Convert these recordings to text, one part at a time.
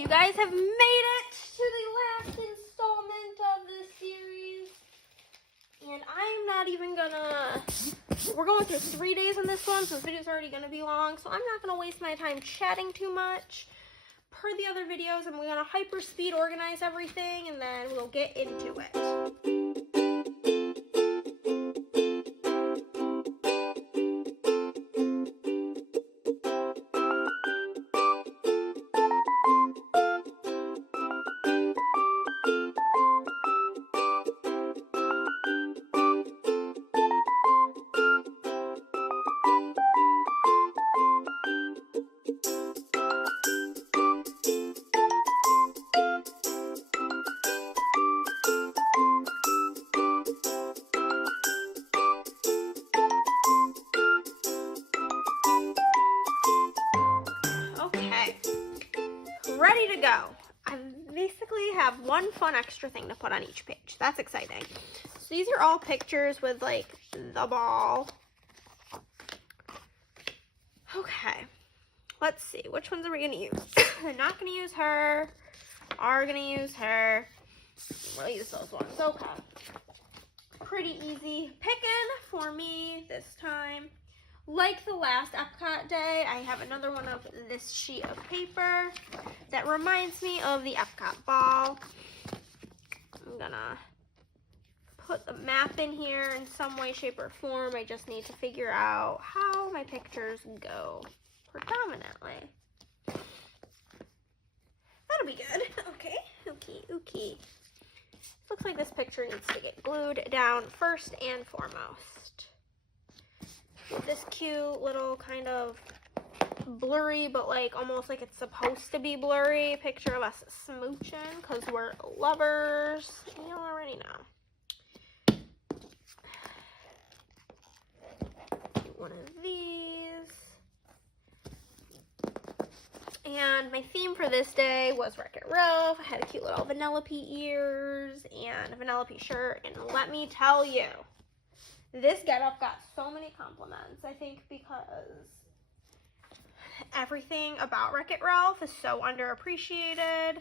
you guys have made it to the last installment of this series. And I'm not even gonna... We're going through 3 days on this one, so this video's already gonna be long. So I'm not gonna waste my time chatting too much. Per the other videos, I'm gonna hyper speed organize everything, and then we'll get into it. Ready to go. I basically have one fun extra thing to put on each page. That's exciting. So these are all pictures with like the ball. Okay, let's see. Which ones are we going to use? We're not going to use her. Are going to use her. We'll use those ones. Okay. Pretty easy picking for me this time. Like the last Epcot day, I have another one of this sheet of paper that reminds me of the Epcot ball. I'm gonna put the map in here in some way, shape, or form. I just need to figure out how my pictures go predominantly. That'll be good. Okay, okay. Looks like this picture needs to get glued down first and foremost. This cute little kind of blurry, but like almost like it's supposed to be blurry picture of us smooching because we're lovers. You already know. One of these. And my theme for this day was Wreck-It Ralph. I had a cute little Vanellope ears and a Vanellope shirt. And let me tell you, this getup got so many compliments, I think, because everything about Wreck-It Ralph is so underappreciated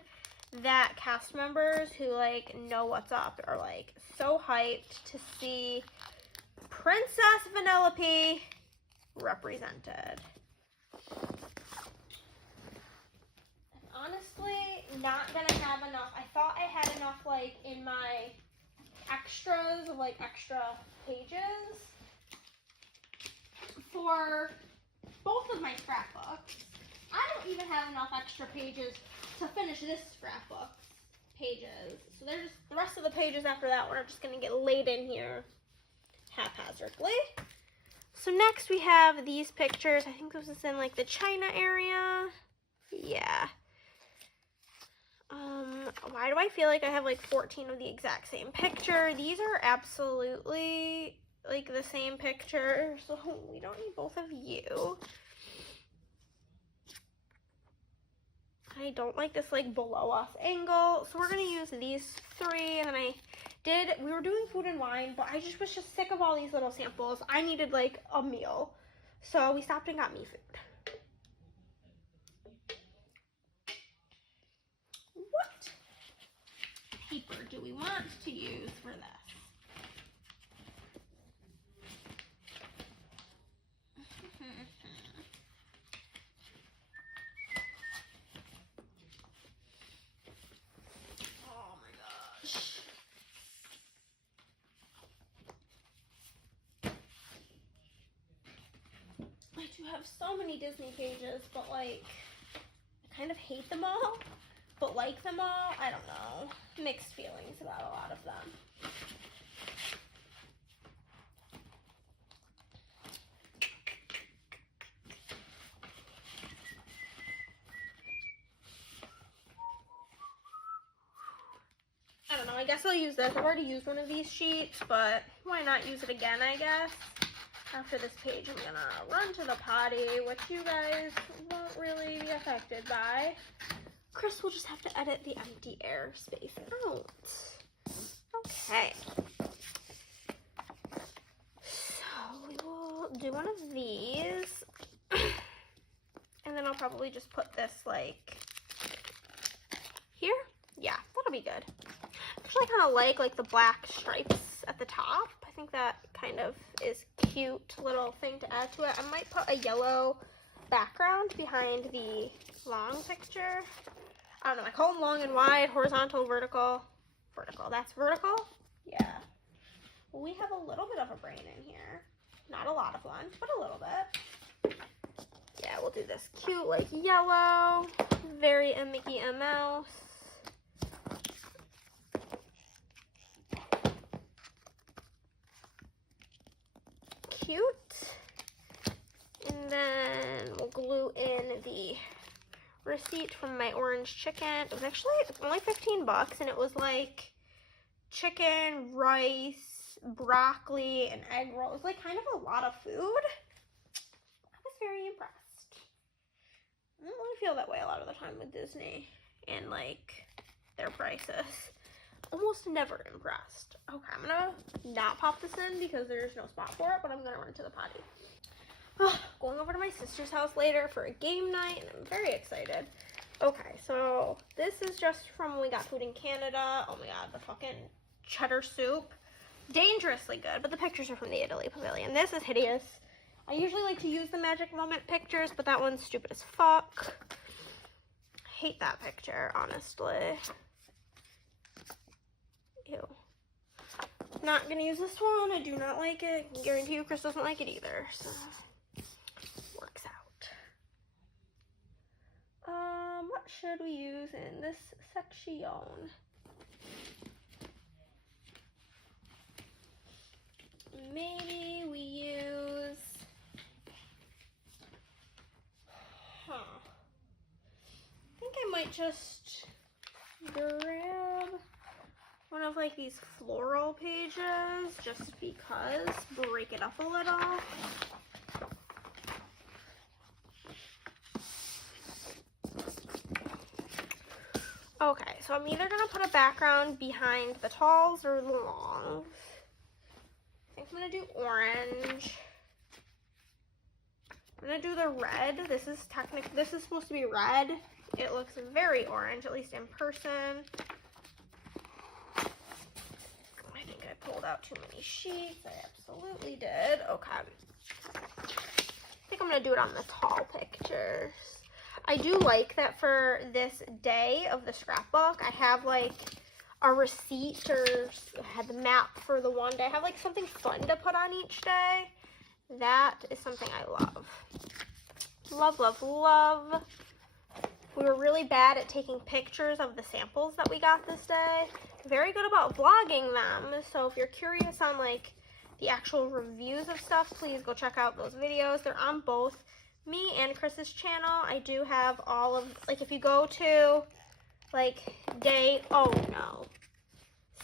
that cast members who, like, know what's up are, like, so hyped to see Princess Vanellope represented. I'm honestly not gonna have enough. I thought I had enough, like, in my extras, like extra pages for both of my scrapbooks. I don't even have enough extra pages to finish this scrapbook pages. So there's the rest of the pages after that one are just going to get laid in here haphazardly. So next we have these pictures. I think this is in like the China area. Yeah. Why do I feel like I have like 14 of the exact same picture? These are absolutely like the same picture, so we don't need both of you. I don't like this like below us angle, so we're gonna use these three. And then we were doing food and wine, but I just was sick of all these little samples. I needed like a meal, so we stopped and got me food. Paper do we want to use for this? Oh my gosh. I do have so many Disney pages, but like, I kind of hate them all. But like them all, I don't know. Mixed feelings about a lot of them. I don't know, I guess I'll use this. I've already used one of these sheets, but why not use it again, I guess. After this page, I'm gonna run to the potty, which you guys won't really be affected by. Chris will just have to edit the empty air space out. Okay. So we will do one of these. And then I'll probably just put this like be good. Actually, I kind of like the black stripes at the top. I think that kind of is cute little thing to add to it. I might put a yellow background behind the long picture. I don't know, I call them long and wide, horizontal, vertical. Vertical, that's vertical? Yeah. We have a little bit of a brain in here. Not a lot of one, but a little bit. Yeah, we'll do this cute, like, yellow. Very a Mickey and Mouse. Cute. And then we'll glue in the receipt from my orange chicken. It was actually only 15 bucks, and it was like chicken, rice, broccoli, and egg roll. It was like kind of a lot of food. I was very impressed. I don't really feel that way a lot of the time with Disney and like their prices. Almost never impressed. Okay, I'm gonna not pop this in because there's no spot for it, but I'm gonna run to the potty. Going over to my sister's house later for a game night, and I'm very excited. Okay, so this is just from when we got food in Canada. Oh my god, the fucking cheddar soup. Dangerously good, but the pictures are from the Italy Pavilion. This is hideous. I usually like to use the Magic Moment pictures, but that one's stupid as fuck. I hate that picture, honestly. Ew. Not gonna use this one. I do not like it. I can guarantee you Chris doesn't like it either, so works out. What should we use in this section? Maybe we use, I think I might just grab one of like these floral pages just because, break it up a little. Okay, so I'm either gonna put a background behind the talls or the longs. I think I'm gonna do orange. I'm gonna do the red. This is supposed to be red. It looks very orange, at least in person. I think I pulled out too many sheets. I absolutely did. Okay. I think I'm gonna do it on the tall pictures. I do like that for this day of the scrapbook, I have like a receipt or I had the map for the one day. I have like something fun to put on each day. That is something I love. Love, love, love. We were really bad at taking pictures of the samples that we got this day. Very good about vlogging them. So if you're curious on like the actual reviews of stuff, please go check out those videos. They're on both me and Chris's channel. I do have all of, like if you go to like day,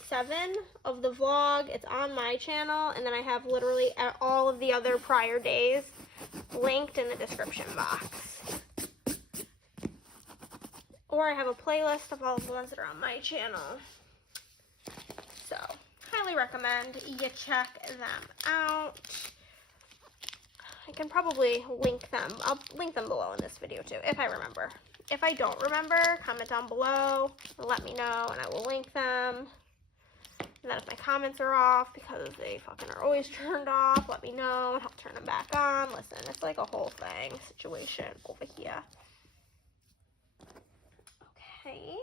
7 of the vlog, it's on my channel, and then I have literally all of the other prior days linked in the description box. Or I have a playlist of all of the ones that are on my channel. So, highly recommend you check them out. I can probably link them. I'll link them below in this video too, if I remember. If I don't remember, comment down below and let me know, and I will link them. And then if my comments are off, because they fucking are always turned off, let me know and I'll turn them back on. Listen, it's like a whole thing situation over here. Okay.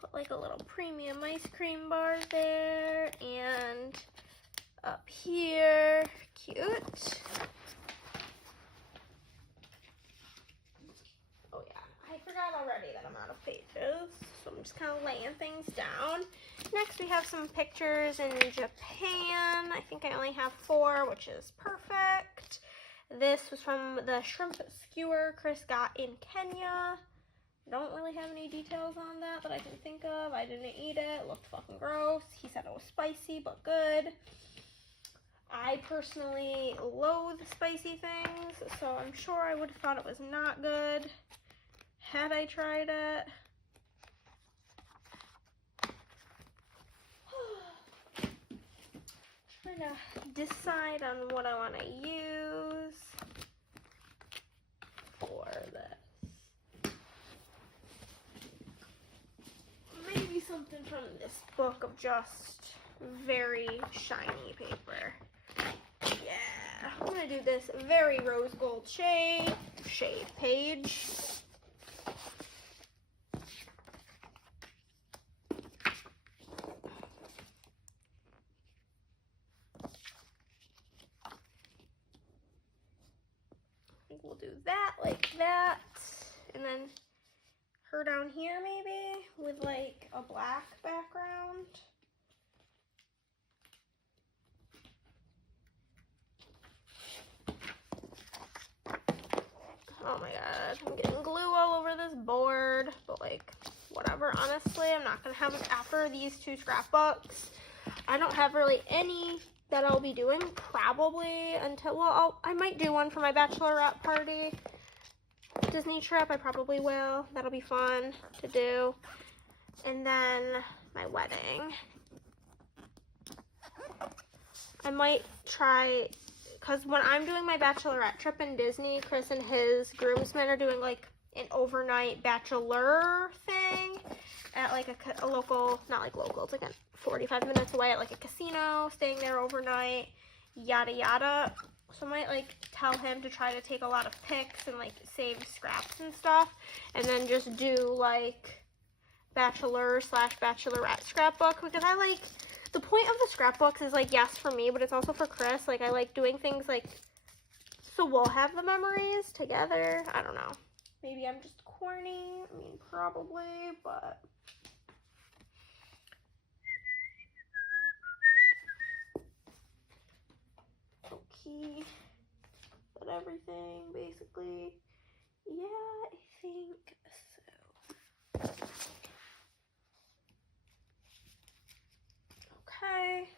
Put like a little premium ice cream bar there, and up here, cute. Oh yeah, I forgot already that I'm out of pages, so I'm just kind of laying things down. Next we have some pictures in Japan. I think I only have 4, which is perfect. This was from the shrimp skewer Chris got in Kenya. I don't really have any details on that I can think of. I didn't eat it. It looked fucking gross. He said it was spicy, but good. I personally loathe spicy things, so I'm sure I would have thought it was not good had I tried it. trying to decide on what I want to use for this. Maybe something from this book of just very shiny paper. Yeah, I'm gonna do this very rose gold shade page. I think we'll do that like that, and then her down here maybe with like a black background. Oh my god, I'm getting glue all over this board, but like, whatever. Honestly, I'm not gonna have it after these two scrapbooks. I don't have really any that I'll be doing probably until, well, I might do one for my bachelorette party. Disney trip, I probably will. That'll be fun to do. And then my wedding. I might try, because when I'm doing my bachelorette trip in Disney, Chris and his groomsmen are doing like an overnight bachelor thing at like a local, not like local, it's like 45 minutes away at like a casino, staying there overnight, yada yada. So I might like tell him to try to take a lot of pics and like save scraps and stuff, and then just do like bachelor/bachelorette scrapbook, because I like, the point of the scrapbooks is like, yes, for me, but it's also for Chris. Like, I like doing things like, so we'll have the memories together. I don't know. Maybe I'm just corny. I mean, probably, but okay. But everything, basically. Yeah, I think so. Okay.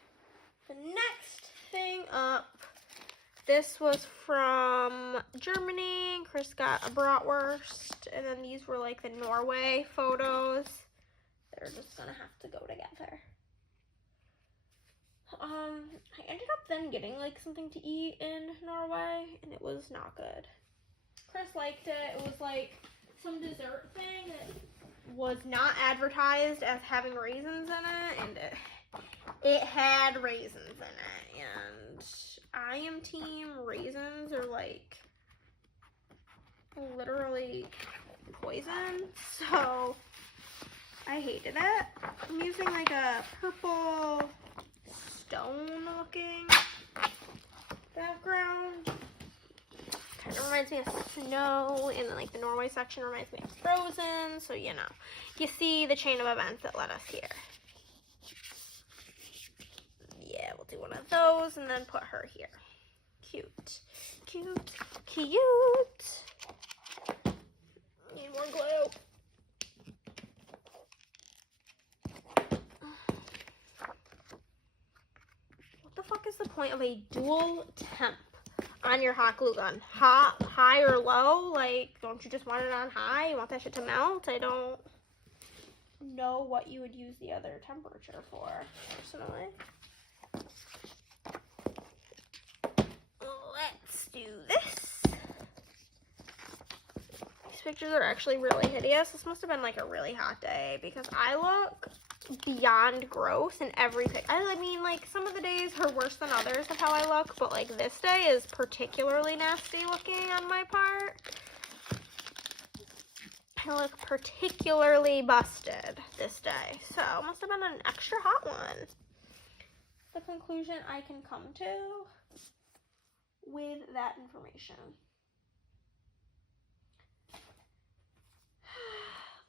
The next thing up, this was from Germany. Chris got a bratwurst, and then these were like the Norway photos. They're just gonna have to go together. I ended up then getting like something to eat in Norway, and it was not good. Chris liked it. It was like some dessert thing that was not advertised as having raisins in it, and it had raisins in it, and I am team raisins are like literally poison, so I hated it. I'm using like a purple stone looking background. Kind of reminds me of snow, and then like the Norway section reminds me of Frozen, so you know, you see the chain of events that led us here. Yeah, we'll do one of those and then put her here. Cute, cute, cute. Need more glue. What the fuck is the point of a dual temp on your hot glue gun? Hot, high, or low? Like, don't you just want it on high? You want that shit to melt? I don't know what you would use the other temperature for, personally. Let's do this. These pictures are actually really hideous. This must have been like a really hot day, because I look beyond gross in every pic. I mean, like, some of the days are worse than others of how I look, but like this day is particularly nasty looking on my part. I look particularly busted this day, so it must have been an extra hot one. The conclusion I can come to with that information.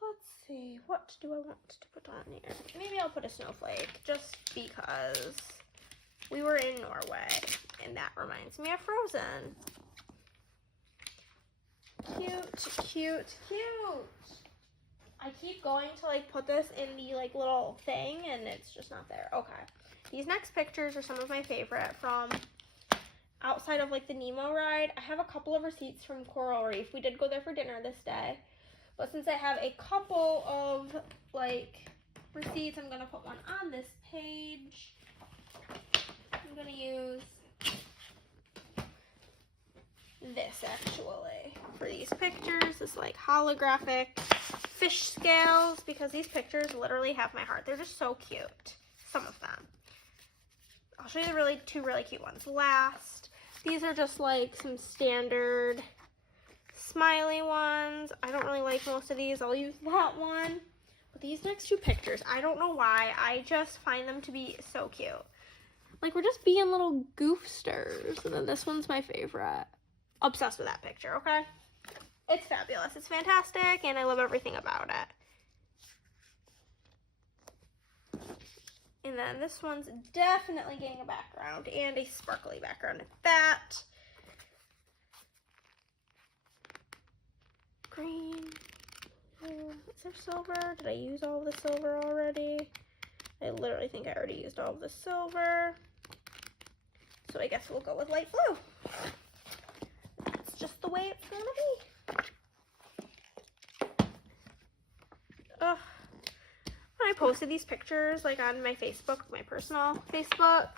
Let's see, what do I want to put on here? Maybe I'll put a snowflake, just because we were in Norway, and that reminds me of Frozen. Cute, cute, cute. I keep going to like put this in the like little thing, and it's just not there. Okay. These next pictures are some of my favorite from outside of like the Nemo ride. I have a couple of receipts from Coral Reef. We did go there for dinner this day. But since I have a couple of like receipts, I'm gonna put one on this page. I'm gonna use this actually for these pictures. This like holographic fish scales, because these pictures literally have my heart. They're just so cute, some of them. I'll show you the two really cute ones last. These are just like some standard smiley ones. I don't really like most of these. I'll use that one. But these next two pictures, I don't know why, I just find them to be so cute. Like, we're just being little goofsters. And then this one's my favorite. Obsessed with that picture, okay? It's fabulous. It's fantastic, and I love everything about it. And then this one's definitely getting a background, and a sparkly background at that. Green. Is there silver? Did I use all of the silver already? I literally think I already used all of the silver. So I guess we'll go with light blue. That's just the way it's gonna be. Ugh. When I posted these pictures, like on my Facebook, my personal Facebook,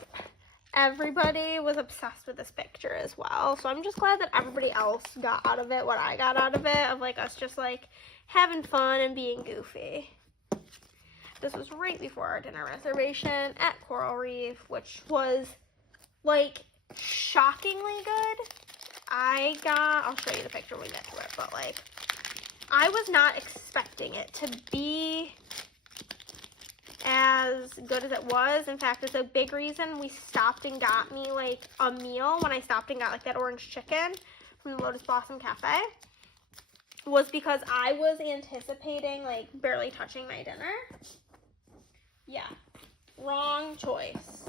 everybody was obsessed with this picture as well. So I'm just glad that everybody else got out of it what I got out of it, of like us just like having fun and being goofy. This was right before our dinner reservation at Coral Reef, which was like shockingly good. I'll show you the picture when we get to it, but like I was not expecting it to be as good as it was. In fact, it's a big reason we stopped and got me like a meal when I stopped and got like that orange chicken from the Lotus Blossom Cafe, was because I was anticipating like barely touching my dinner. Yeah, wrong choice.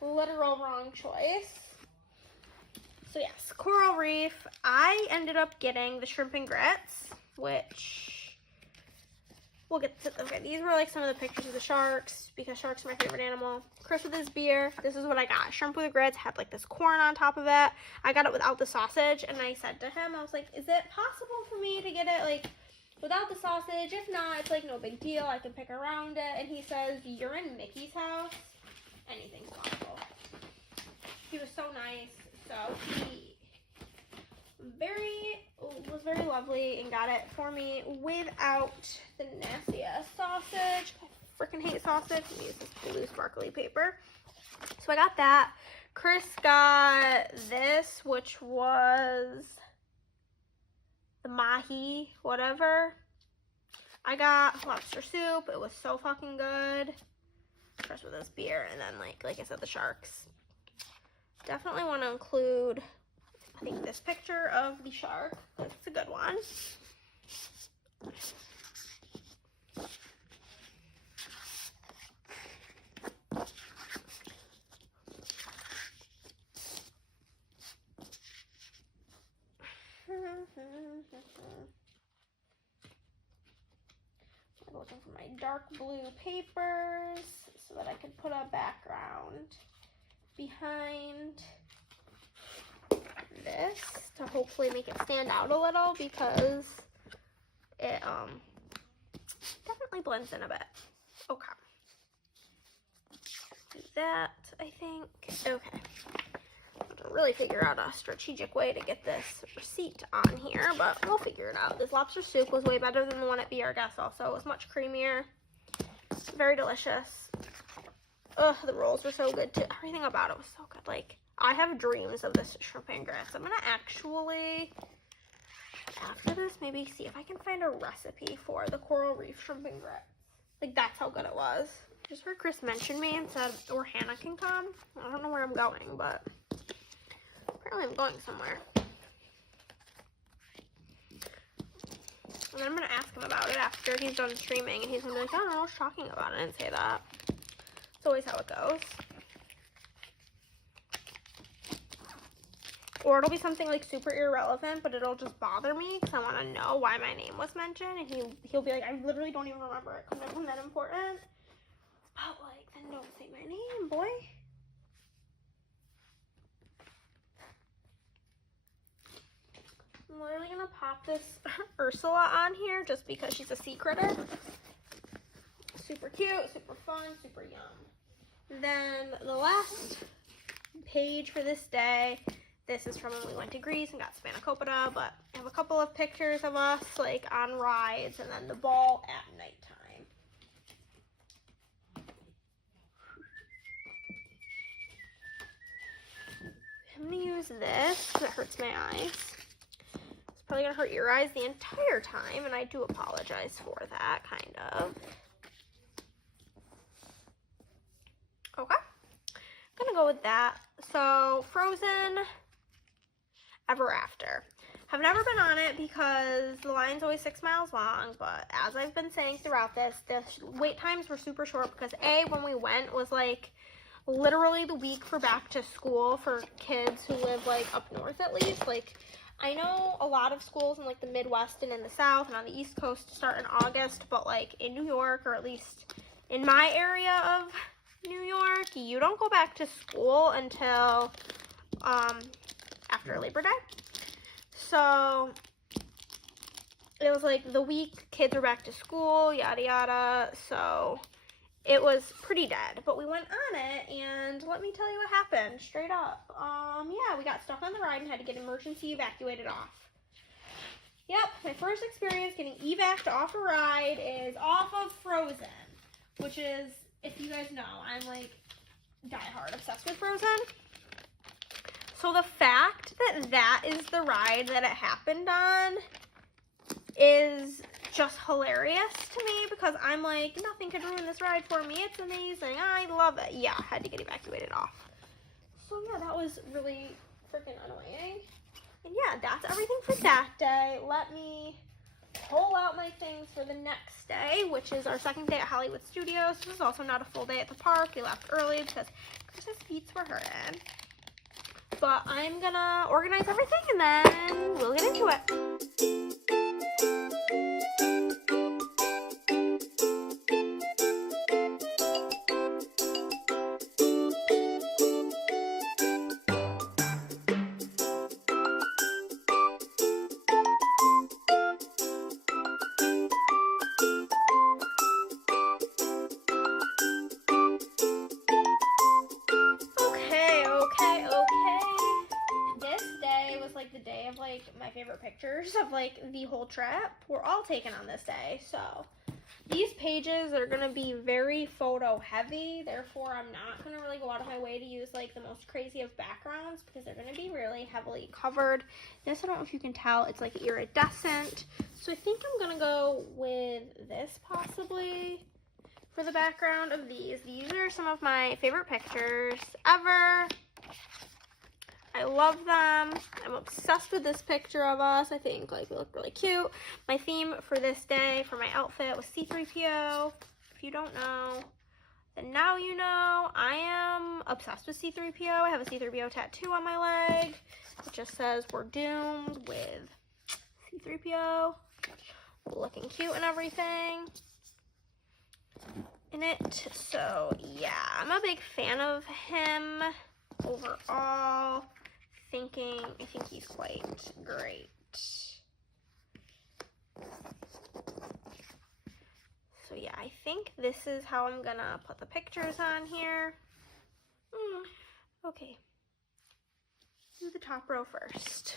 Literal wrong choice. So yes, Coral Reef. I ended up getting the shrimp and grits, which we'll get to. Okay, these were like some of the pictures of the sharks, because sharks are my favorite animal. Chris with his beer. This is what I got. Shrimp with grits, had like this corn on top of it. I got it without the sausage, and I said to him, I was like, is it possible for me to get it like without the sausage? If not, it's like no big deal. I can pick around it. And he says, you're in Mickey's house. Anything's possible. He was so nice. So he was very lovely and got it for me without the nastiest sausage. I freaking hate sausage. Let me use this blue sparkly paper. So I got that. Chris got this, which was the mahi, whatever. I got lobster soup. It was so fucking good. Chris with this beer, and then like I said, the sharks. Definitely want to include, I think, this picture of the shark. It's a good one. I'm looking for my dark blue papers so that I could put a background behind this to hopefully make it stand out a little, because it definitely blends in a bit. Okay. Do that, I think. Okay. I have to really figure out a strategic way to get this receipt on here, but we'll figure it out. This lobster soup was way better than the one at Be Our Guest also. It was much creamier. Very delicious. Ugh, the rolls were so good too. Everything about it was so good. Like, I have dreams of this shrimp and grits. I'm gonna actually, after this, maybe see if I can find a recipe for the Coral Reef shrimp and grits. Like, that's how good it was. Just heard Chris mention me and said, or Hannah can come. I don't know where I'm going, but apparently I'm going somewhere. And then I'm gonna ask him about it after he's done streaming, and he's gonna be like, I don't know what you're talking about. I didn't say that. It's always how it goes. Or it'll be something like super irrelevant, but it'll just bother me because I want to know why my name was mentioned, and he'll be like, I literally don't even remember it. Couldn't have been that important. But like, then don't say my name, boy. I'm literally gonna pop this Ursula on here just because she's a sea critter. Super cute, super fun, super yum. Then the last page for this day. This is from when we went to Greece and got spanakopita, but I have a couple of pictures of us like on rides and then the ball at nighttime. I'm gonna use this because it hurts my eyes. It's probably gonna hurt your eyes the entire time, and I do apologize for that, kind of. Okay, I'm gonna go with that. So, Frozen Ever After. I've never been on it because the line's always 6 miles long, but as I've been saying throughout this, the wait times were super short because A, when we went was like literally the week for back to school for kids who live like up north at least. Like, I know a lot of schools in like the Midwest and in the South and on the East Coast start in August, but like in New York, or at least in my area of New York, you don't go back to school until after Labor Day. So it was like the week kids were back to school, yada yada, so it was pretty dead, but we went on it, and let me tell you what happened, straight up. Yeah, we got stuck on the ride and had to get emergency evacuated off. Yep, my first experience getting evac'd off a ride is off of Frozen, which is, if you guys know, I'm like diehard obsessed with Frozen. So the fact that that is the ride that it happened on is just hilarious to me, because I'm like, nothing could ruin this ride for me. It's amazing. I love it. Yeah, I had to get evacuated off. So yeah, that was really freaking annoying. And yeah, that's everything for that day. Let me pull out my things for the next day, which is our second day at Hollywood Studios. This is also not a full day at the park. We left early because Chris's feet were hurting. But I'm gonna organize everything and then we'll get into it. My favorite pictures of like the whole trip were all taken on this day. So these pages are going to be very photo heavy, therefore I'm not going to really go out of my way to use like the most crazy of backgrounds because they're going to be really heavily covered. This, I don't know if you can tell, it's like iridescent, so I think I'm going to go with this possibly for the background of these. These are some of my favorite pictures ever. I love them. I'm obsessed with this picture of us. I think like we look really cute. My theme for this day for my outfit was C-3PO. If you don't know, then now you know. I am obsessed with C-3PO. I have a C-3PO tattoo on my leg. It just says we're doomed with C-3PO. Looking cute and everything in it. So yeah, I'm a big fan of him overall. I think he's quite great. So yeah, I think this is how I'm gonna put the pictures on here. Okay, do the top row first.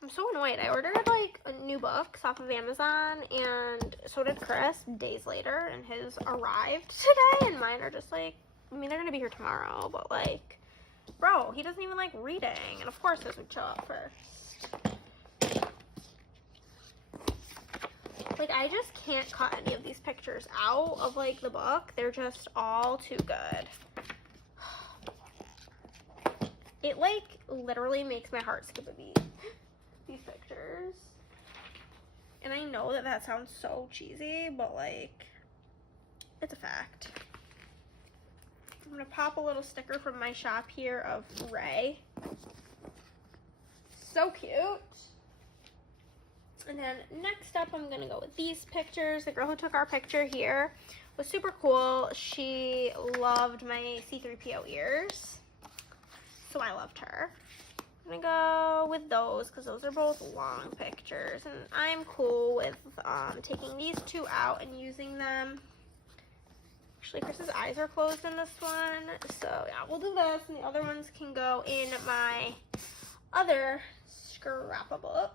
I'm so annoyed. I ordered like new books off of Amazon, and so did Chris days later, and his arrived today, and mine are just like, I mean, they're gonna be here tomorrow, but like, bro, he doesn't even like reading, and of course his would show up first. Like, I just can't cut any of these pictures out of like the book. They're just all too good. It like literally makes my heart skip a beat. These pictures, and I know that that sounds so cheesy, but like, it's a fact. I'm gonna pop a little sticker from my shop here of Ray. So cute. And then next up, I'm gonna go with these pictures. The girl who took our picture here was super cool. She loved my C-3PO ears, so I loved her. gonna go with those because those are both long pictures, and I'm cool with taking these two out and using them. Actually, Chris's eyes are closed in this one, so yeah, we'll do this, and the other ones can go in my other scrapbook.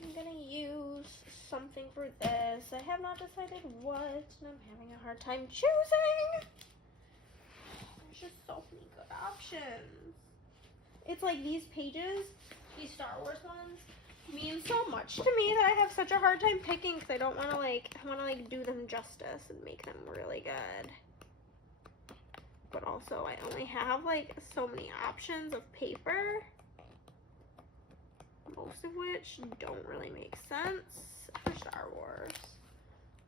I'm gonna use something for this. I have not decided what, and I'm having a hard time choosing. There's just so many good options. It's like these pages, these Star Wars ones, mean so much to me that I have such a hard time picking because I don't want to like, I want to like do them justice and make them really good. But also I only have like so many options of paper, most of which don't really make sense for Star Wars.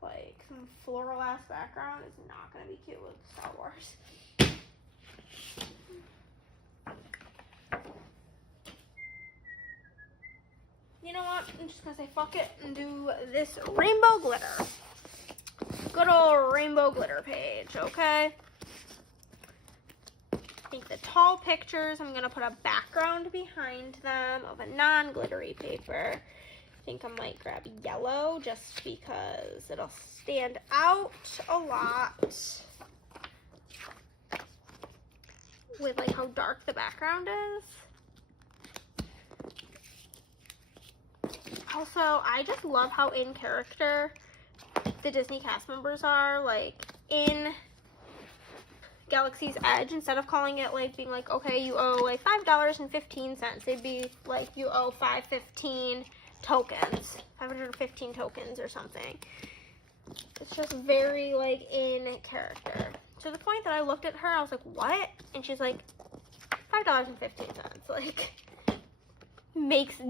Like some floral ass background is not going to be cute with Star Wars. You know what? I'm just gonna say fuck it and do this rainbow glitter. Good old rainbow glitter page, okay? I think the tall pictures, I'm gonna put a background behind them of a non-glittery paper. I think I might grab yellow just because it'll stand out a lot with like how dark the background is. Also, I just love how in character the Disney cast members are. Like in Galaxy's Edge, instead of calling it like being like, okay, you owe like $5.15, they'd be like, you owe 515 tokens, 515 tokens or something. It's just very like in character. To the point that I looked at her, I was like, what? And she's like, $5.15. Like,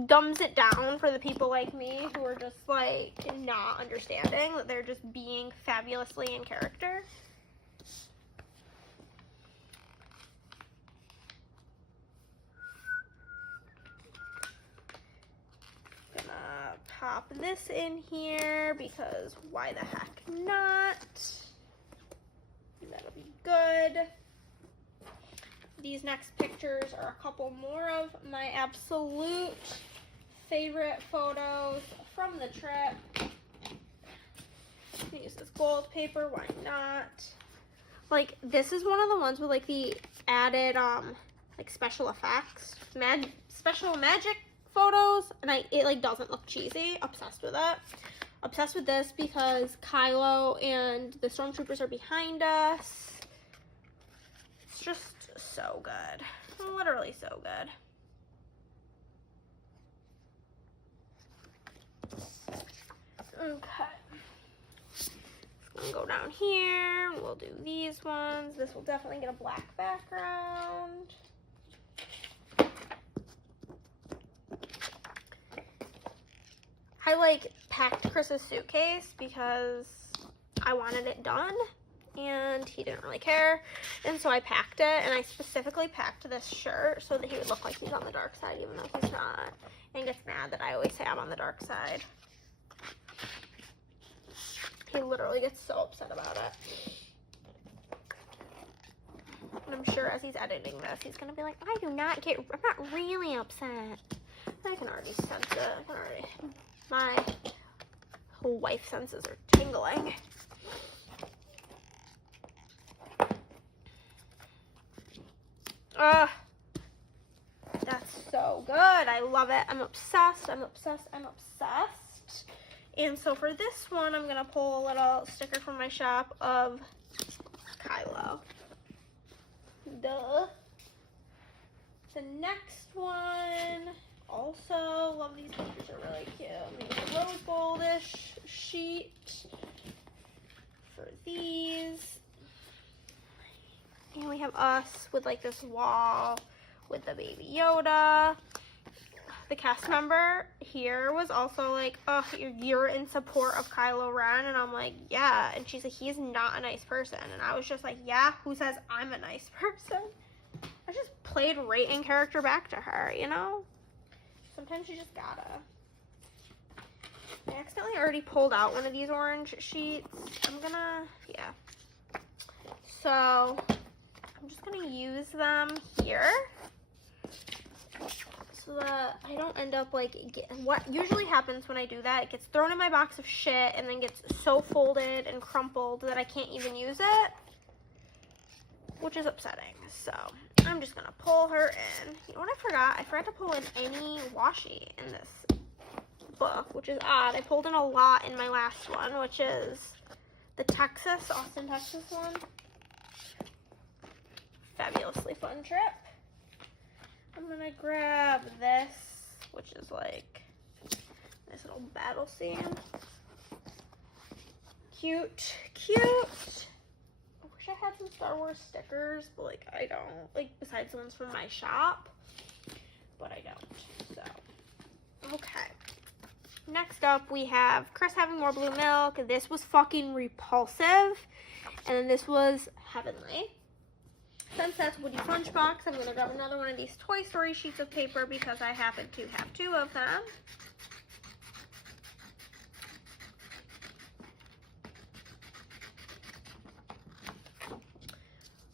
dumbs it down for the people like me who are just like not understanding that they're just being fabulously in character. Gonna pop this in here because why the heck not? That'll be good. These next pictures are a couple more of my absolute favorite photos from the trip. Use this gold paper, why not? Like, this is one of the ones with like the added like special effects, special magic photos, and it like doesn't look cheesy. Obsessed with it. Obsessed with this because Kylo and the stormtroopers are behind us. It's just so good. Literally so good. Okay. It's gonna go down here. We'll do these ones. This will definitely get a black background. I like packed Chris's suitcase because I wanted it done and he didn't really care, and so I packed it, and I specifically packed this shirt so that he would look like he's on the dark side even though he's not, and gets mad that I always say I'm on the dark side. He literally gets so upset about it. And I'm sure as he's editing this, he's gonna be like, I'm not really upset. I can already sense it. My whole wife senses are tingling. That's so good. I love it. I'm obsessed. And so for this one, I'm gonna pull a little sticker from my shop of Kylo. Duh. The next one, also love these pictures, are really cute. I'm gonna use a rose goldish sheet for these. And we have us with like this wall with the baby Yoda. The cast member, here was also like, oh, you're in support of Kylo Ren. And I'm like, yeah. And she's like, he's not a nice person. And I was just like, yeah, who says I'm a nice person? I just played right in character back to her, you know? Sometimes you just gotta. I accidentally already pulled out one of these orange sheets. I'm gonna, yeah. So, I'm just gonna use them here. So that I don't end up like, what usually happens when I do that, it gets thrown in my box of shit and then gets so folded and crumpled that I can't even use it, which is upsetting. So I'm just gonna pull her in. You know what I forgot? I forgot to pull in any washi in this book, which is odd. I pulled in a lot in my last one, which is the Austin, Texas one. Fabulously fun trip. I'm gonna grab this, which is like this little battle scene. Cute, cute. I wish I had some Star Wars stickers, but like I don't. Like besides the ones from my shop, but I don't. So, okay. Next up, we have Chris having more blue milk. This was fucking repulsive, and then this was heavenly. Since that's Woody Lunchbox, I'm going to grab another one of these Toy Story sheets of paper because I happen to have 2 of them.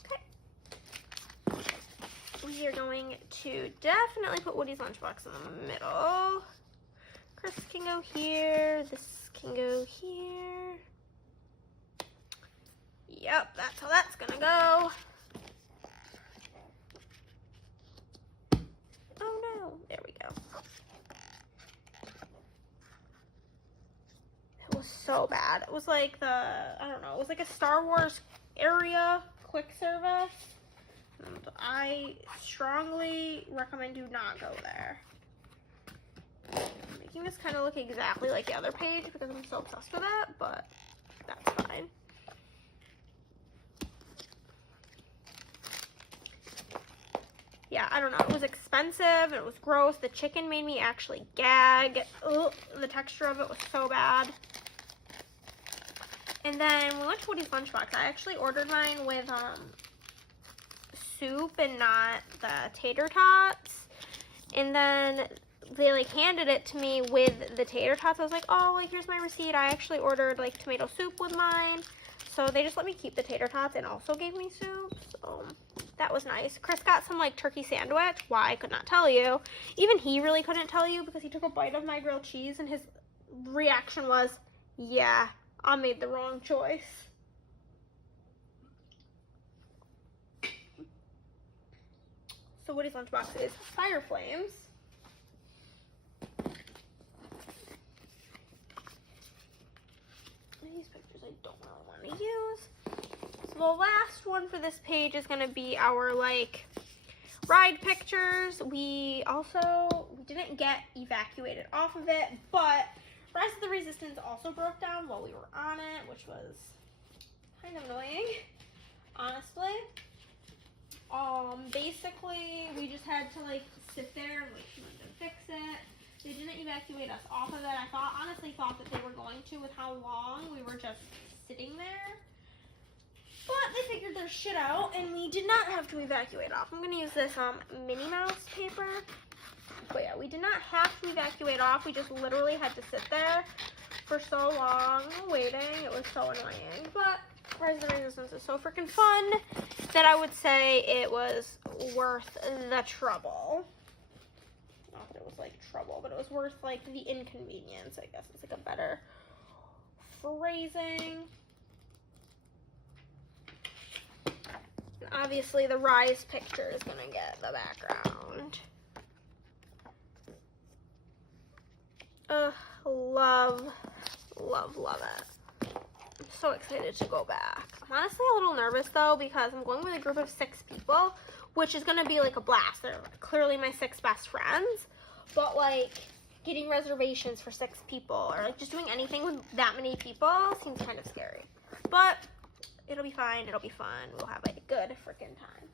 Okay. We are going to definitely put Woody's Lunchbox in the middle. Chris can go here. This can go here. Yep, that's how that's going to go. There we go. It was so bad. It was like I don't know, it was like a Star Wars area quick service. And I strongly recommend do not go there. I'm making this kind of look exactly like the other page because I'm so obsessed with it, but that's fine. Yeah, I don't know. It was expensive. It was gross. The chicken made me actually gag. Ugh, the texture of it was so bad. And then when we went to Woody's Lunchbox, I actually ordered mine with soup and not the tater tots. And then they like handed it to me with the tater tots. I was like, oh, like here's my receipt. I actually ordered like tomato soup with mine. So they just let me keep the tater tots and also gave me soup. So that was nice. Chris got some like turkey sandwich. Why, I could not tell you. Even he really couldn't tell you because he took a bite of my grilled cheese and his reaction was, yeah, I made the wrong choice. So Woody's Lunchbox is Fire Flames. These pictures I don't really want to use. So the last one for this page is going to be our like ride pictures. We didn't get evacuated off of it, but Rise of the Resistance also broke down while we were on it, which was kind of annoying, honestly. Basically we just had to like sit there and wait for them to fix it. They didn't evacuate us off of it. I honestly thought that they were going to with how long we were just sitting there. But they figured their shit out and we did not have to evacuate off. I'm going to use this Minnie Mouse paper. But yeah, we did not have to evacuate off. We just literally had to sit there for so long waiting. It was so annoying. But Rise of the Resistance is so freaking fun that I would say it was worth the trouble. Not that it was like trouble, but it was worth like the inconvenience, I guess it's like a better phrasing. And obviously the Rise picture is gonna get the background. Ugh, love it. I'm so excited to go back. I'm honestly a little nervous though because I'm going with a group of 6 people, which is gonna be like a blast. They're clearly my 6 best friends, but like getting reservations for 6 people or like just doing anything with that many people seems kind of scary. But it'll be fine. It'll be fun. We'll have a good freaking time.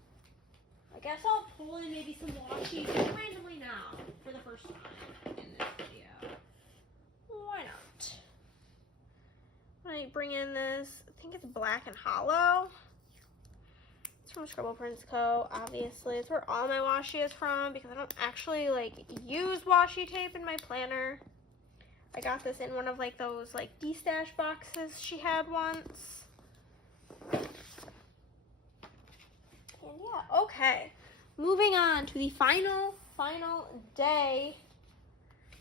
I guess I'll pull in maybe some washi randomly now for the first time in this video. bring in this, I think it's Black and Hollow. It's from Scrapbook Prints Co. Obviously, it's where all my washi is from because I don't actually like use washi tape in my planner. I got this in one of like those like de-stash boxes she had once. And yeah, okay. Moving on to the final day.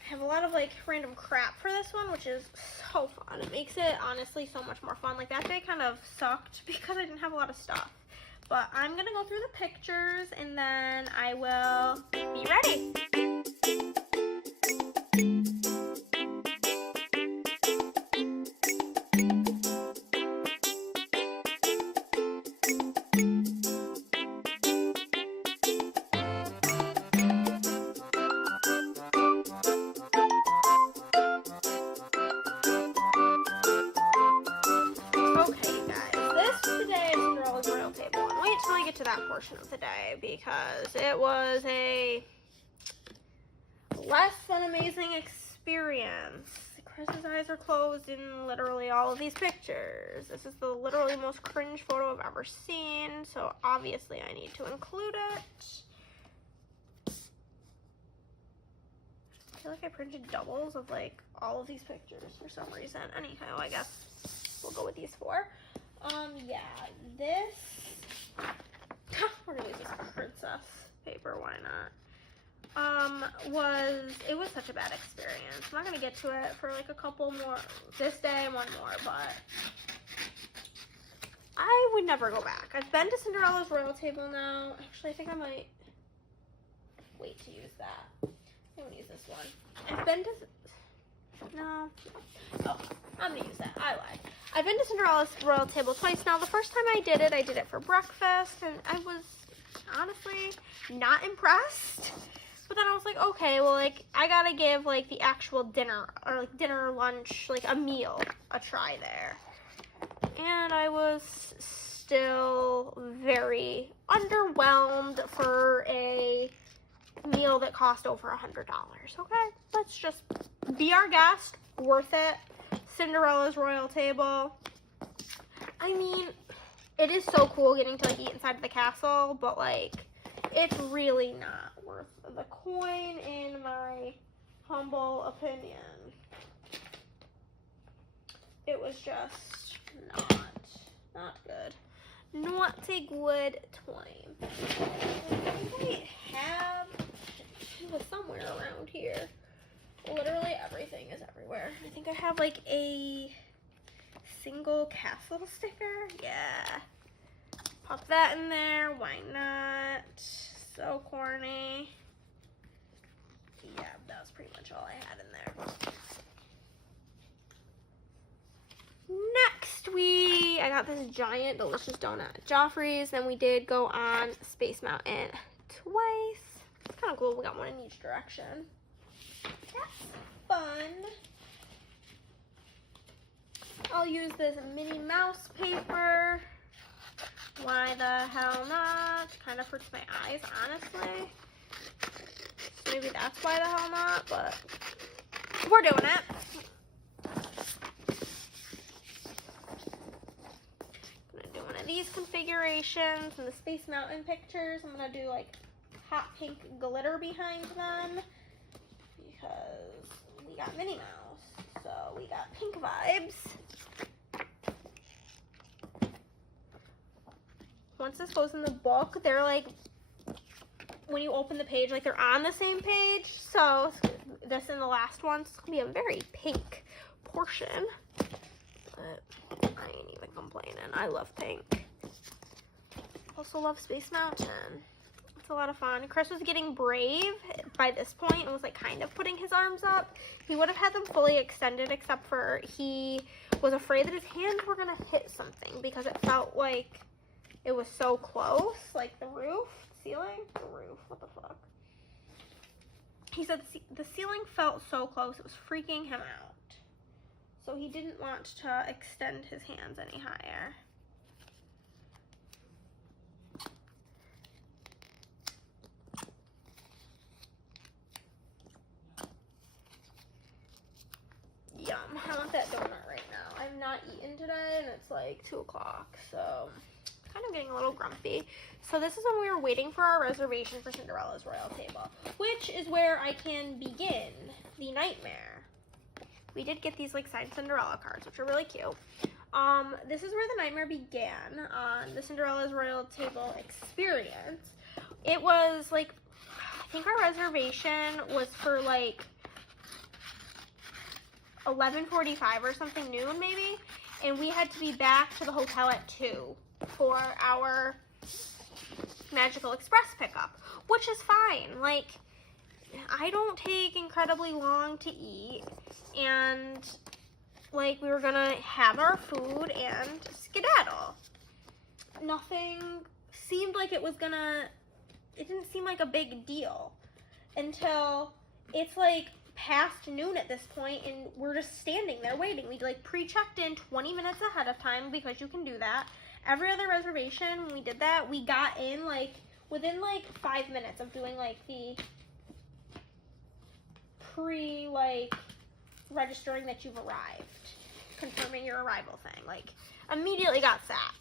I have a lot of like random crap for this one, which is so fun. It makes it honestly so much more fun. Like that day kind of sucked because I didn't have a lot of stuff. But I'm gonna go through the pictures and then I will be ready. To that portion of the day because it was a less than amazing experience. Chris's eyes are closed in literally all of these pictures. This is the literally most cringe photo I've ever seen, so obviously I need to include it. I feel like I printed doubles of like all of these pictures for some reason. Anyhow, I guess we'll go with these four. Yeah, this we're gonna use this princess paper, why not? It was such a bad experience. I'm not gonna get to it for like a couple more this day and one more, but I would never go back. I've been to Cinderella's Royal Table now. Actually, I think I might wait to use that. I'm gonna use this one. I've been to no. Oh, I'm gonna use that. I lied. I've been to Cinderella's Royal Table twice now. The first time I did it for breakfast, and I was honestly not impressed. But then I was like, okay, well, like, I gotta give, like, the actual dinner, or, like, dinner or lunch, like, a meal a try there. And I was still very underwhelmed for a meal that cost over $100, okay? Let's just be our guest. Worth it. Cinderella's Royal Table. I mean, it is so cool getting to like eat inside of the castle, but like it's really not worth the coin in my humble opinion. It was just not good. Not a good time. I think I have it was somewhere around here. Literally everything is everywhere. I think I have like a single castle sticker. Yeah. Pop that in there. Why not? So corny. Yeah, that was pretty much all I had in there. Next, I got this giant delicious donut at Joffrey's. Then we did go on Space Mountain twice. It's kind of cool. We got one in each direction. That's fun. I'll use this Minnie Mouse paper. Why the hell not? Kind of hurts my eyes, honestly. So maybe that's why the hell not, but we're doing it. I'm gonna do one of these configurations and the Space Mountain pictures. I'm gonna do like hot pink glitter behind them because we got Minnie Mouse, so we got pink vibes. Once this goes in the book, they're like, when you open the page, like they're on the same page. So this and the last one, it's gonna be a very pink portion. But I ain't even complaining. I love pink. Also love Space Mountain. It's a lot of fun. Chris was getting brave by this point and was like kind of putting his arms up. He would have had them fully extended except for he was afraid that his hands were gonna hit something because it felt like it was so close, like the roof, ceiling, the roof, what the fuck. He said the ceiling felt so close, it was freaking him out. So he didn't want to extend his hands any higher. Yum, I want that donut right now. I've not eaten today, and it's like 2 o'clock, so kind of getting a little grumpy. So this is when we were waiting for our reservation for Cinderella's royal table, which is where I can begin the nightmare. We did get these like signed Cinderella cards, which are really cute. This is where the nightmare began on the Cinderella's royal table experience. It was like, I think our reservation was for like 11:45 or something, noon maybe, and we had to be back to the hotel at 2 for our Magical Express pickup, which is fine. Like, I don't take incredibly long to eat, and like we were gonna have our food and skedaddle. Nothing seemed like it didn't seem like a big deal until it's like past noon at this point, and we're just standing there waiting. We like pre-checked in 20 minutes ahead of time because you can do that. Every other reservation, when we did that, we got in like within like 5 minutes of doing like the registering that you've arrived, confirming your arrival thing. Like, immediately got sat,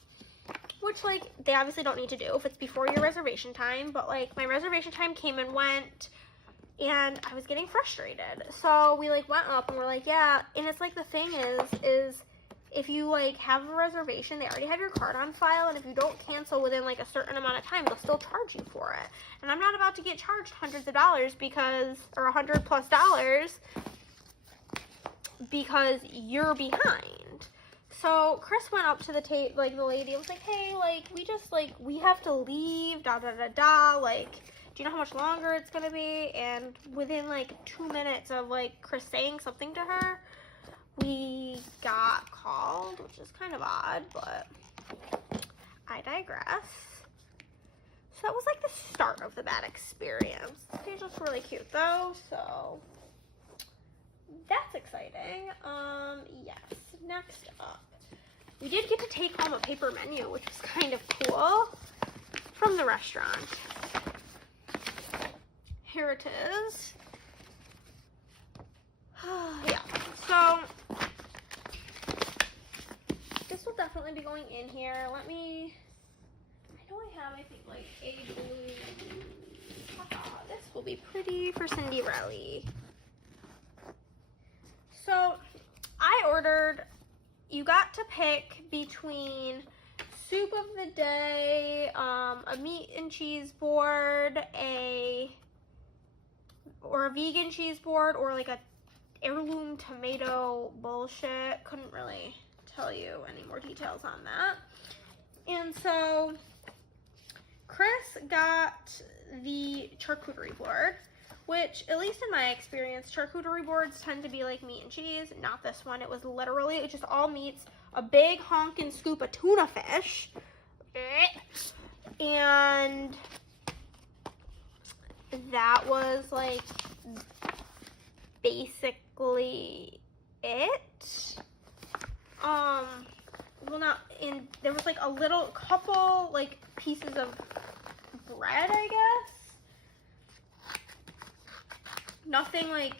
which like they obviously don't need to do if it's before your reservation time, but like my reservation time came and went, and I was getting frustrated. So we like went up and we're like, yeah. And it's like the thing is if you like have a reservation, they already have your card on file, and if you don't cancel within like a certain amount of time, they'll still charge you for it. And I'm not about to get charged hundreds of dollars or $100+ because you're behind. So Chris went up to the the lady and was like, hey, like we have to leave, da da da da, like, do you know how much longer it's gonna be? And within like 2 minutes of like Chris saying something to her, we got called, which is kind of odd, but I digress. So that was like the start of the bad experience. This page looks really cute though, so that's exciting. Yes, next up, we did get to take home a paper menu, which was kind of cool, from the restaurant. Here it is. Yeah, so this will definitely be going in here. I know I have, I think, like a blue. This will be pretty for Cinderella. So I ordered, you got to pick between soup of the day, a meat and cheese board, or a vegan cheese board, or like a heirloom tomato bullshit. Couldn't really tell you any more details on that. And so Chris got the charcuterie board, which, at least in my experience, charcuterie boards tend to be like meat and cheese. Not this one. It was just all meats, a big honkin' scoop of tuna fish, and that was like basically it. There was like a little couple like pieces of bread, I guess. Nothing like,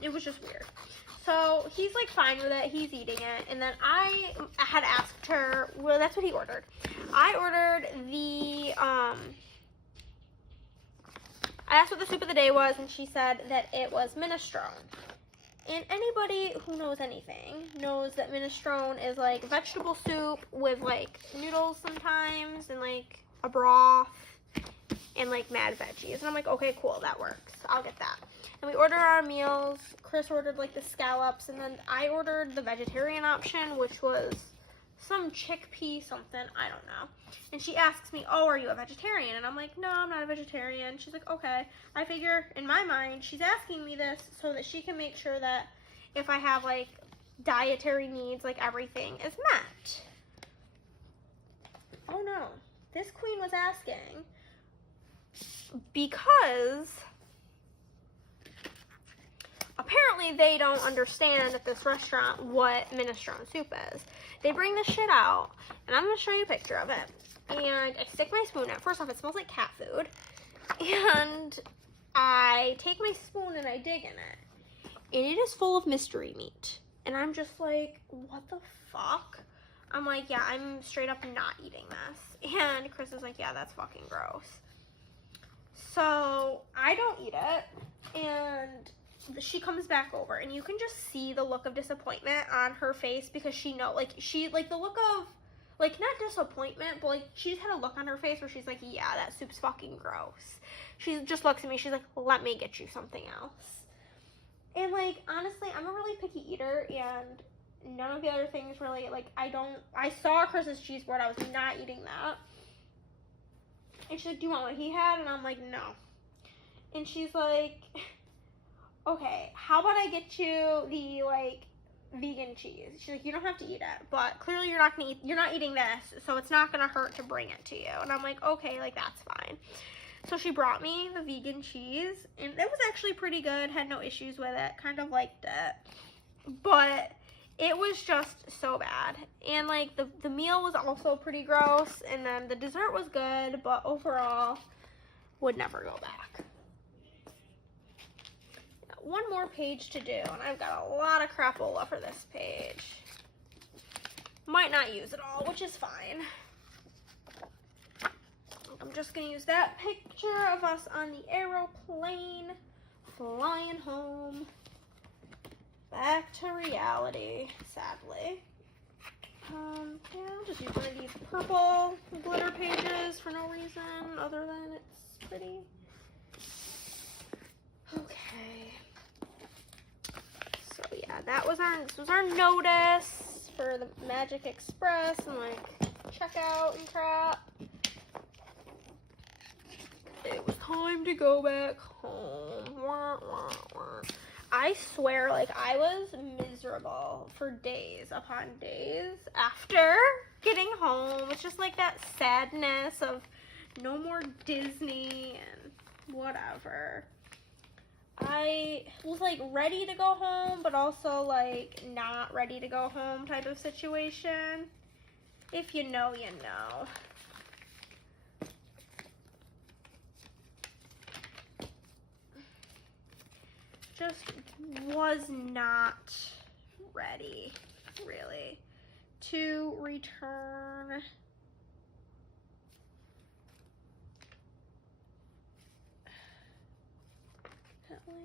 it was just weird. So he's like fine with it, he's eating it, and then I had asked her, well, that's what he ordered. I ordered I asked what the soup of the day was, and she said that it was minestrone. And anybody who knows anything knows that minestrone is like vegetable soup with like noodles sometimes, and like a broth, and like mad veggies. And I'm like, okay, cool, that works. I'll get that. And we ordered our meals. Chris ordered like the scallops, and then I ordered the vegetarian option, which was some chickpea something, I don't know. And she asks me, oh, are you a vegetarian? And I'm like, no, I'm not a vegetarian. She's like, okay. I figure, in my mind, she's asking me this so that she can make sure that if I have like dietary needs, like everything is met. Oh no, this queen was asking because apparently they don't understand at this restaurant what minestrone soup is. They bring this shit out, and I'm going to show you a picture of it. And I stick my spoon in. First off, it smells like cat food. And I take my spoon and I dig in it. And it is full of mystery meat. And I'm just like, what the fuck? I'm like, yeah, I'm straight up not eating this. And Chris is like, yeah, that's fucking gross. So I don't eat it. And she comes back over, and you can just see the look of disappointment on her face, because she know, like, she, like, the look of, like, not disappointment, but, like, she's had a look on her face where she's like, yeah, that soup's fucking gross. She just looks at me, she's like, let me get you something else. And, like, honestly, I'm a really picky eater, and none of the other things really, like, I saw Chris's cheese board, I was not eating that. And she's like, do you want what he had? And I'm like, no. And she's like, okay, how about I get you the, like, vegan cheese? She's like, you don't have to eat it, but clearly you're not eating this, so it's not gonna hurt to bring it to you. And I'm like, okay, like, that's fine. So she brought me the vegan cheese, and it was actually pretty good, had no issues with it, kind of liked it, but it was just so bad. And, like, the meal was also pretty gross, and then the dessert was good, but overall, would never go back. One more page to do, and I've got a lot of crapola for this page. Might not use it all, which is fine. I'm just gonna use that picture of us on the aeroplane, flying home, back to reality, sadly. Yeah, I'll just use one of these purple glitter pages for no reason other than it's pretty. Okay. So yeah, this was our notice for the Magic Express and, like, checkout and crap. It was time to go back home. Wah, wah, wah. I swear, like, I was miserable for days upon days after getting home. It's just like that sadness of no more Disney and whatever. I was, like, ready to go home, but also, like, not ready to go home type of situation. If you know, you know. Just was not ready, really, to return. Atlanta.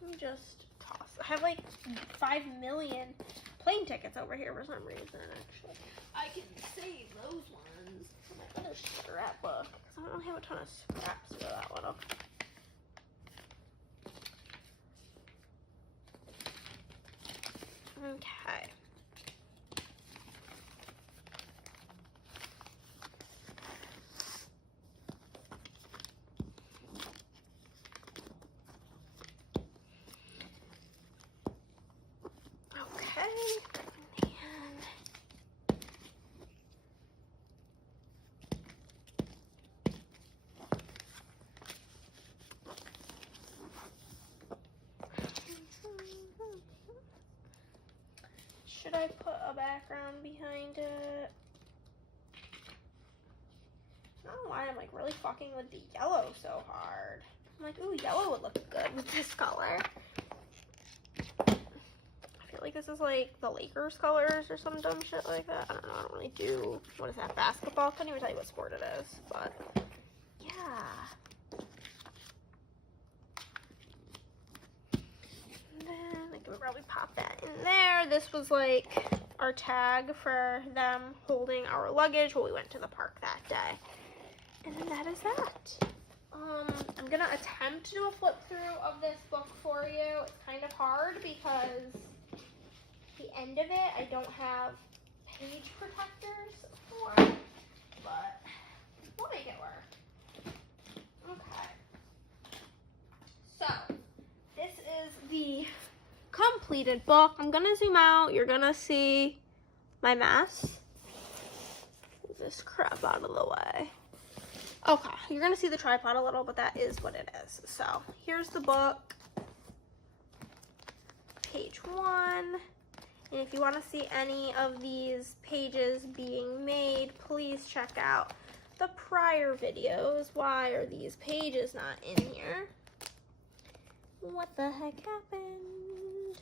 Let me just toss. I have like 5 million plane tickets over here for some reason, actually. I can save those ones for my other scrapbook, because I don't really have a ton of scraps for that one. Okay. Should I put a background behind it? I don't know why I'm like really fucking with the yellow so hard. I'm like, ooh, yellow would look good with this color. I feel like this is like the Lakers colors or some dumb shit like that. I don't know, I don't really do, what is that, basketball? I couldn't even tell you what sport it is, but yeah. And then I can probably pop that in there. This was like our tag for them holding our luggage while we went to the park that day. And then that is that. I'm gonna attempt to do a flip through of this book for you. It's kind of hard because the end of it I don't have page protectors for, but we'll make it work. Okay. So this is the completed book. I'm gonna zoom out. You're gonna see my mess. Move this crap out of the way. Okay, you're gonna see the tripod a little, but that is what it is. So here's the book, page 1. And if you want to see any of these pages being made, please please check out the prior videos. Why are these pages not in here? What the heck happened?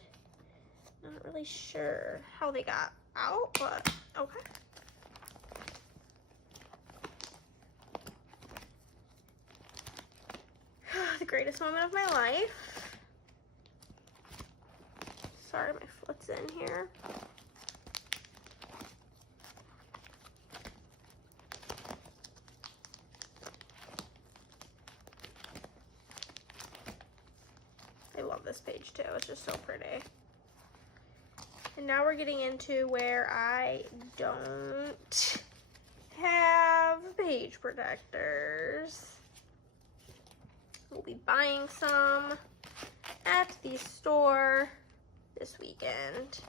Not really sure how they got out, but okay. The greatest moment of my life. Sorry, my foot's in here. I love this page too. It's just so pretty. And now we're getting into where I don't have page protectors. We'll be buying some at the store this weekend.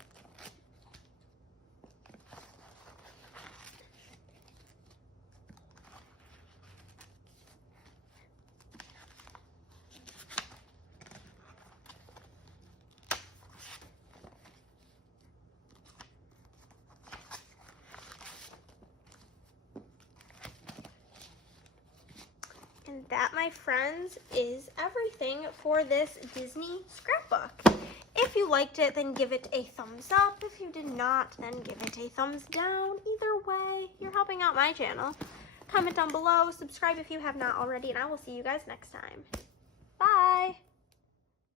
And that, my friends, is everything for this Disney scrapbook. If you liked it, then give it a thumbs up. If you did not, then give it a thumbs down. Either way, you're helping out my channel. Comment down below, subscribe if you have not already, and I will see you guys next time. Bye!